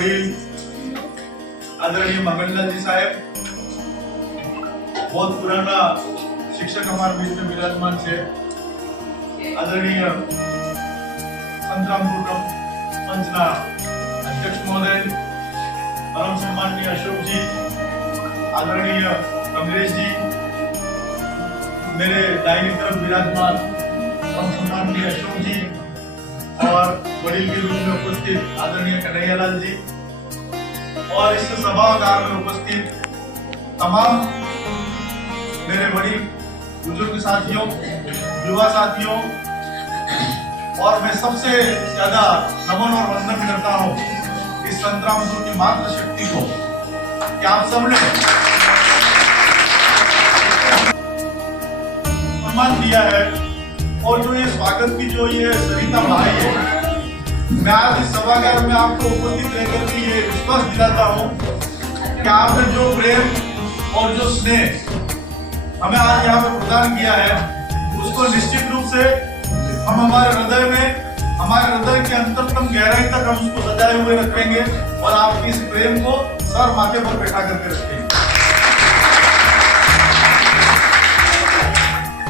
वडील आदरणीय मंगललाल जी साहेब, बहुत पुराना शिक्षक हमारे बीच में विराजमान है। आदरणीय संतरामपुर पंचना अध्यक्ष महोदय, परम सम्माननीय अशोक जी, आदरणीय कमलेश जी, मेरे दाहिनी तरफ विराजमान परम सम्माननीय अशोक जी और वडील के रूप में उपस्थित आदरणीय कन्हैयालाल जी और इस सभागार में उपस्थित तमाम मेरे बड़ी बुजुर्ग साथियों, युवा साथियों, और मैं सबसे ज्यादा नमन और वंदन करता हूँ इस संतरामपुर की मातृ शक्ति को कि आप सबने सम्मान दिया है। और जो ये स्वागत की जो ये सरिता भाई है, मैं आज इस सभागार में आपको उपस्थित रहकर के ये विश्वास दिलाता हूँ कि आपने जो प्रेम और जो स्नेह हमें आज यहाँ पर प्रदान किया है, उसको निश्चित रूप से हम हमारे हृदय में, हमारे हृदय के अंतरतम गहराई तक हम उसको सजाए हुए रखेंगे और आपकी इस प्रेम को सर माथे पर बैठा करके रखेंगे।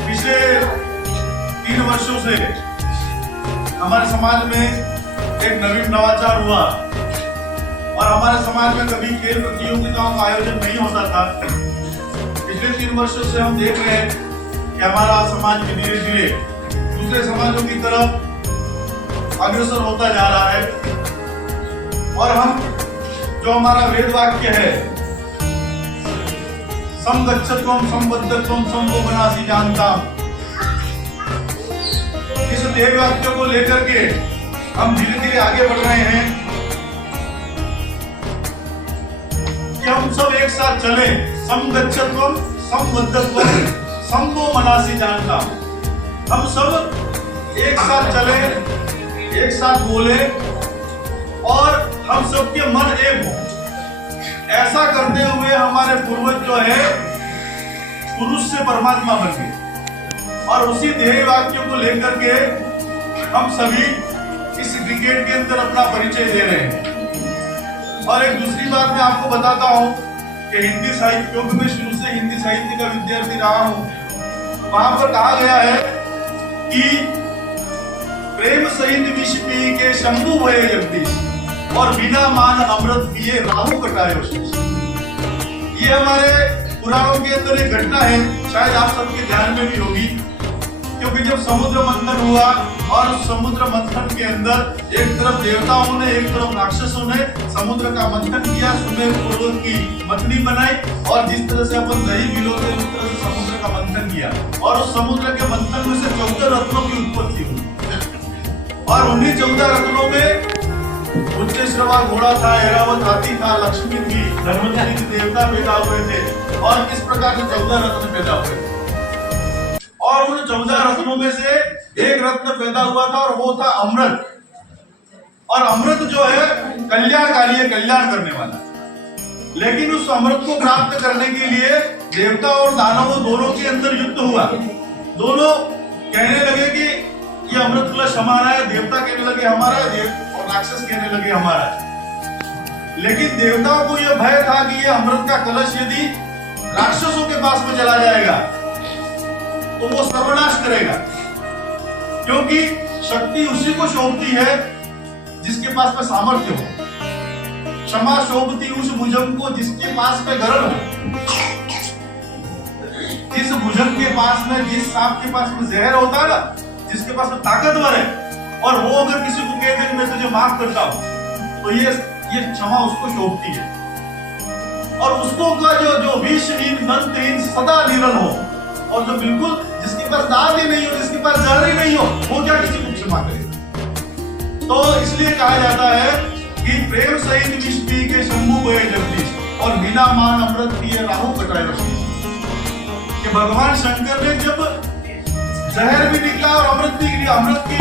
पिछले 3 वर्षों से हमारे समाज में एक नवीन नवाचार हुआ और हमारे समाज में कभी खेल प्रतियोगिताओं का आयोजन नहीं होता था। पिछले 3 वर्षों से हम देख रहे हैं कि हमारा समाज धीरे धीरे दूसरे समाजों की तरफ अग्रसर होता जा रहा है और हम जो हमारा वेद वाक्य है, समगच्छत्वम संबद्धत्वम संभो बनासी जानताम, इस देव वाक्य को लेकर के हम धीरे धीरे आगे बढ़ रहे हैं कि हम सब एक साथ चले। समगच्छत्वम संबद्धत्वम संभो मनासी जानताम, हम सब एक साथ चले, एक साथ बोले और हम सबके मन एक हो। ऐसा करते हुए हमारे पूर्वज जो है पुरुष से परमात्मा बन गए और उसी ध्येय वाक्यों को लेकर के हम सभी इस क्रिकेट के अंदर अपना परिचय दे रहे हैं। और एक दूसरी बात मैं आपको बताता हूँ कि हिंदी साहित्य, क्योंकि मैं शुरू से हिंदी साहित्य का विद्यार्थी रहा हूँ, वहां पर कहा गया है कि प्रेम सहित विष पी के शंभु भये जगदीश और बिना मान अमृत पिए राहु कटायो शीश। ये हमारे पुराणों के अंदर एक घटना है, शायद आप सबके ध्यान में भी होगी, क्योंकि जब समुद्र मंथन हुआ और उस समुद्र मंथन के अंदर एक तरफ देवताओं ने, एक तरफ राक्षसों ने समुद्र का मंथन किया, सुमेर पर्वत की मथनी बनाई और जिस तरह से अपन दही गिलोते उस तरह से समुद्र का मंथन किया और उस समुद्र के मंथन में से 14 रत्नों की उत्पत्ति हुई और उन्हीं 14 रत्नों में उच्चैश्रवा घोड़ा था, ऐरावत हाथी था, लक्ष्मी थी, धन्वंतरी के देवता पैदा हुए थे और इस प्रकार से 14 रत्न पैदा हुए थे। और उन 14 रत्नों में से एक रत्न पैदा हुआ था और वो था अमृत। और अमृत जो है कल्याणकारी है, कल्याण करने वाला। लेकिन उस अमृत को प्राप्त करने के लिए देवता और दानवों दोनों के अंदर युद्ध हुआ। दोनों कहने लगे कि ये अमृत कलश हमारा है, देवता कहने लगे हमारा है और राक्षस कहने लगे हमारा है। लेकिन देवताओं को यह भय था कि ये अमृत का कलश यदि राक्षसों के पास में चला जाएगा तो वो सर्वनाश करेगा, क्योंकि शक्ति उसी को शोभती है जिसके पास में सामर्थ्य हो। क्षमा शोभती उस भुजंग को जिसके पास में गरल हो। जिस भुजंग के पास में, जिस सांप के पास में जहर होता है ना, जिसके पास में ताकतवर है और वो अगर किसी को कह दे मैं तुझे माफ करता हूं, तो ये क्षमा उसको शोभती है। और उसको का जो विषहीन दंतहीन सदा निरल हो और जो बिल्कुल जिसके पास दांत ही नहीं हो, जिसके पास जहर ही नहीं हो, वो क्या किसी को क्षमा करे। तो इसलिए कहा जाता है कि प्रेम सहित विष पी के शंभु भये जगदीश और बिना मान अमृत पिए राहु कटायो शीश। कि भगवान शंकर ने जब जहर भी निकला और अमृत भी निकला, अमृत की